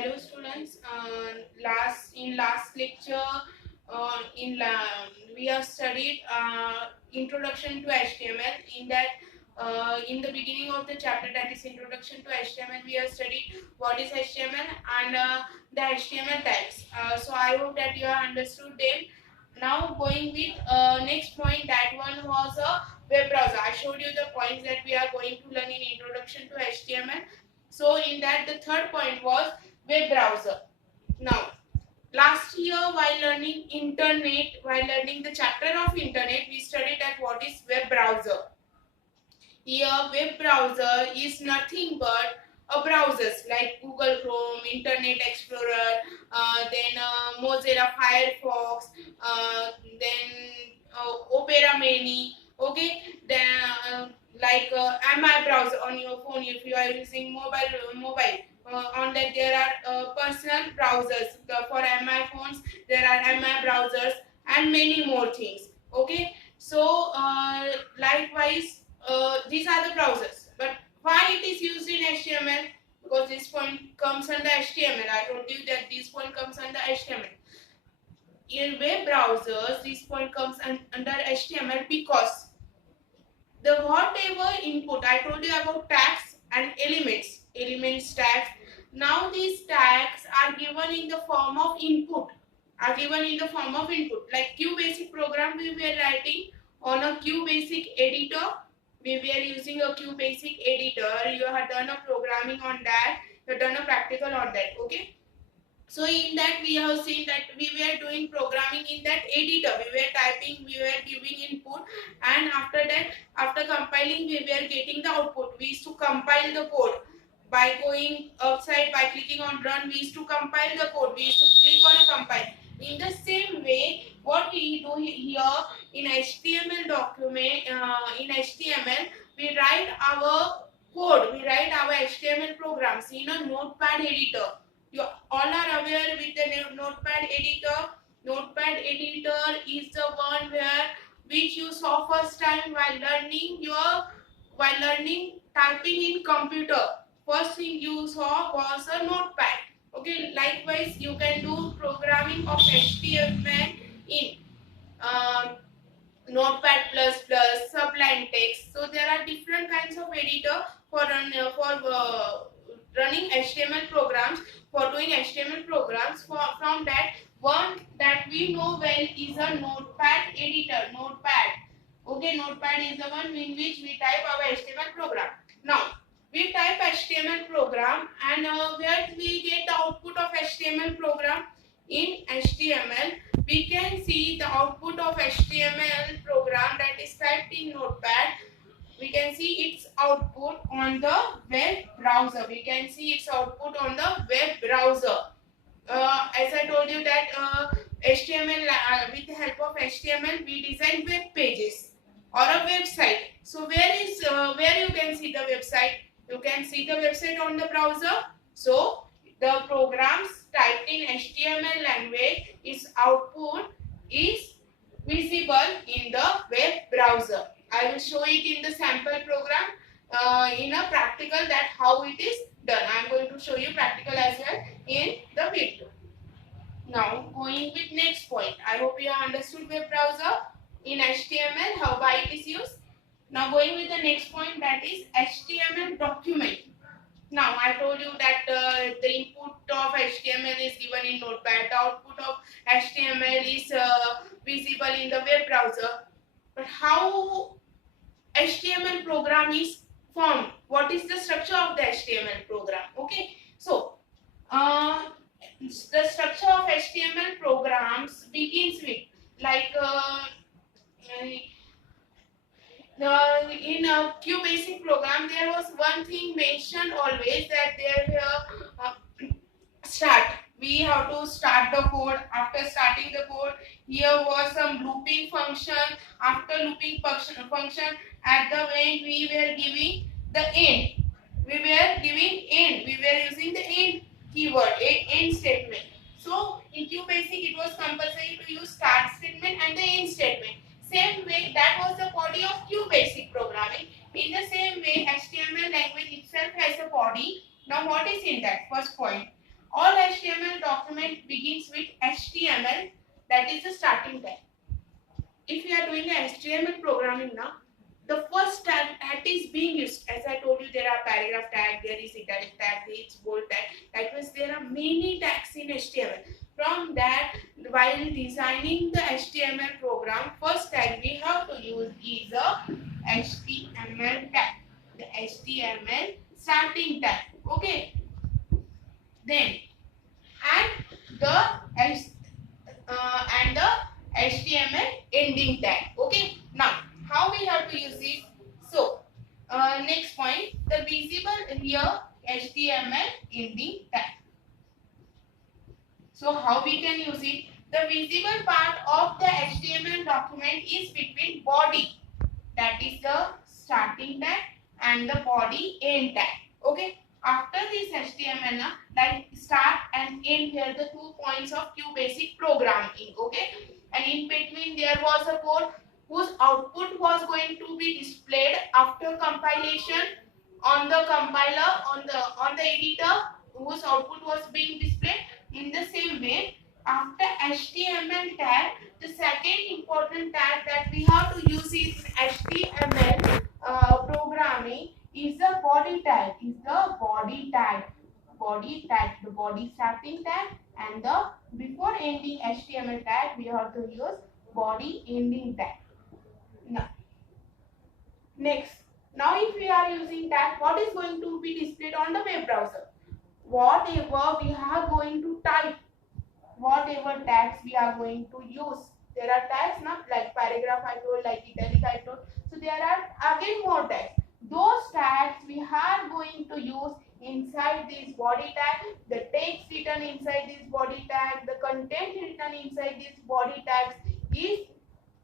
Hello students. Last lecture, we have studied introduction to HTML. In the beginning of the chapter, that is introduction to HTML, we have studied what is HTML and the HTML tags. So I hope that you have understood them. Now going with next point, that one was a web browser. I showed you the points that we are going to learn in introduction to HTML. So in that, the third point was web browser. Now, last year while learning the chapter of internet, we studied that what is web browser. Here, web browser is nothing but a browsers like Google Chrome, Internet Explorer, Mozilla Firefox, Opera Mini. Okay, then MI browser on your phone if you are using mobile. On that there are personal browsers. For MI phones there are MI browsers and many more things. Okay, so likewise these are the browsers. But why it is used in HTML? Because this point comes under HTML. I told you that this point comes under HTML. In web browsers, this point comes under HTML because the whatever input I told you about tags and elements tags. Now these tags are given in the form of input. Like QBasic program we were writing on a QBasic editor. We were using a QBasic editor. You have done a programming on that. You have done a practical on that. Okay. So in that we have seen that we were doing programming in that editor. We were typing, we were giving input, and after that, after compiling, we were getting the output. We used to compile the code by going outside, by clicking on run. We used to compile the code. We used to click on a compile. In the same way, what we do here in HTML document, in HTML, we write our code. We write our HTML programs in a Notepad editor. You all are aware with the Notepad editor. Notepad editor is the one which you saw first time while learning typing in computer. First thing you saw was a Notepad. Okay, likewise you can do programming of HTML in Notepad++, Sublime Text. So there are different kinds of editor for running HTML programs, for doing HTML programs. From that, one that we know well is a Notepad editor. Notepad. Okay, Notepad is the one in which we type our HTML program. Now, we type HTML program, and where we get the output of HTML program. In HTML, we can see the output of HTML program that is typed in Notepad. We can see its output on the web browser. As I told you that HTML, with the help of HTML, we design web pages or a website. So where you can see the website? You can see the website on the browser. So the programs typed in HTML language, its output is visible in the web browser. I will show it in the sample program in a practical that how it is done. I am going to show you practical as well in the video. Now going with next point. I hope you have understood web browser in HTML, why it is used. Now going with the next point, that is HTML document. Now I told you that the input of HTML is given in Notepad. The output of HTML is visible in the web browser. But how HTML program is formed? What is the structure of the HTML program? Okay, so the structure of HTML programs begins with in a QBasic program, there was one thing mentioned always, that there start. We have to start the code. After starting the code, here was some looping function. After looping function, at the end we were giving the end. We were using the end keyword, end statement. So in QBasic, it was compulsory to use start statement and the end statement. Same way, that was the body of QBasic programming. In the same way, HTML language itself has a body. Now what is in that? First point, All HTML document begins with HTML, that is the starting tag. If you are doing a HTML programming now, the first tag that is being used, as I told you, there are paragraph tag, there is italic tag, there is bold tag. That means there are many tags in HTML. From that, while designing the HTML program, first tag we have to use is a HTML tag, the HTML starting tag. Okay, then and the and the HTML ending tag. Okay, now how we have to use it? So next point, the visible here HTML ending tag. So how we can use it? The visible part of the HTML document is between body, that is the starting tag, and the body end tag. Okay, after this HTML like start and end, here the 2 points of QBasic programming. Okay, and in between there was a code whose output was going to be displayed after compilation on the compiler, on the editor, whose output was being displayed. In the same way, after HTML tag, the second important tag that we have to use in HTML programming is the body tag. The body starting tag, and the before ending HTML tag we have to use body ending tag. Now, next, now if we are using tag, what is going to be displayed on the web browser? Whatever we are going to type, whatever tags we are going to use. There are tags now, like paragraph I told, like italic I told. So there are again more tags. Those tags we are going to use inside this body tag. The text written inside this body tag, the content written inside this body tags is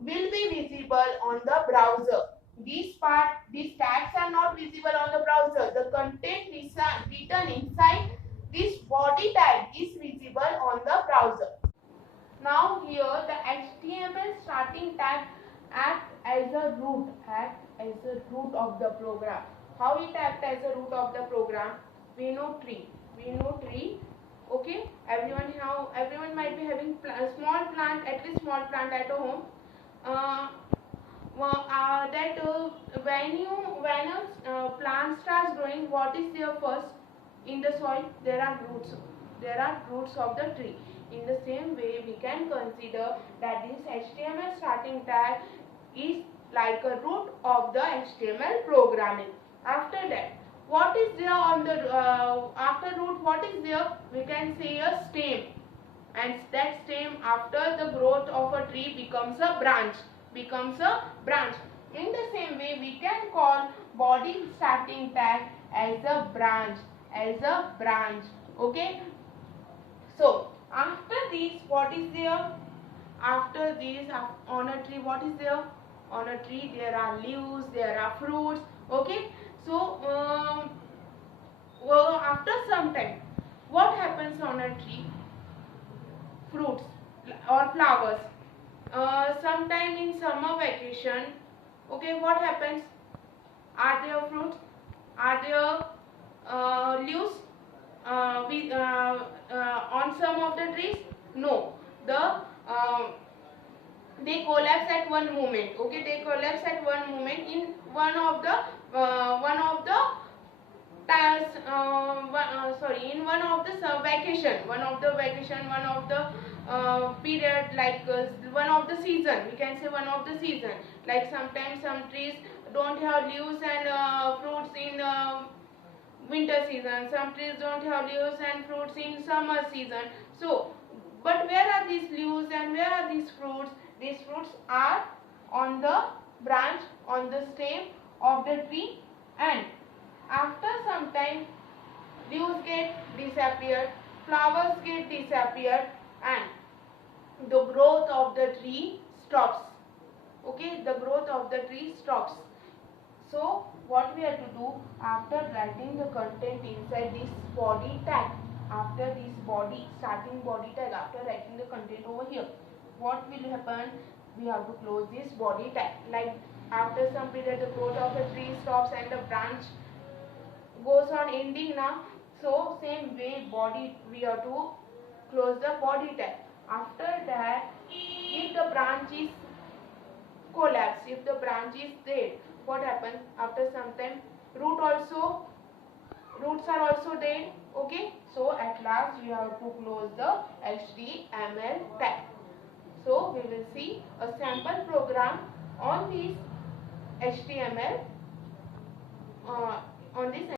will be visible on the browser. These tags are not visible on the browser. The content written inside this body tag is visible on the browser. Now here the HTML starting tag acts as a root, of the program. How it acts as a root of the program? We know tree. Okay, everyone might be having small plant, at least small plant at home. When a plant starts growing, what is there first in the soil? There are roots. There are roots of the tree. In the same way, we can consider that this HTML starting tag is like a root of the HTML programming. After that, what is there on the after root? What is there? We can say a stem, and that stem after the growth of a tree becomes a branch. In the same way, we can call body starting tag as a branch. Okay. So after this, what is there? After this, on a tree, what is there? On a tree, there are leaves, there are fruits. Okay. So after some time, what happens on a tree? Fruits or flowers. Sometime in summer vacation, okay, what happens? Are there fruits? Are there leaves on some of the trees? No. They collapse at one moment. Okay, they collapse at one moment in one of the in one of the period, like one of the season, we can say one of the season, like sometimes some trees don't have leaves and fruits in winter season, some trees don't have leaves and fruits in summer season. So but where are these leaves and where are these fruits? These fruits are on the branch, on the stem of the tree, and after some time leaves get disappeared, flowers get disappeared, and the growth of the tree stops. Okay, the growth of the tree stops. So what we have to do, after writing the content inside this body tag, after this starting body tag, after writing the content over here, what will happen? We have to close this body tag. Like after some period, the growth of a tree stops and the branch goes on ending now. So same way body, we have to close the body tag. After that, if the branch is collapsed, if the branch is dead, what happens after some time? Roots are also dead. Okay, so at last you have to close the HTML tag. So we will see a sample program on this HTML, on this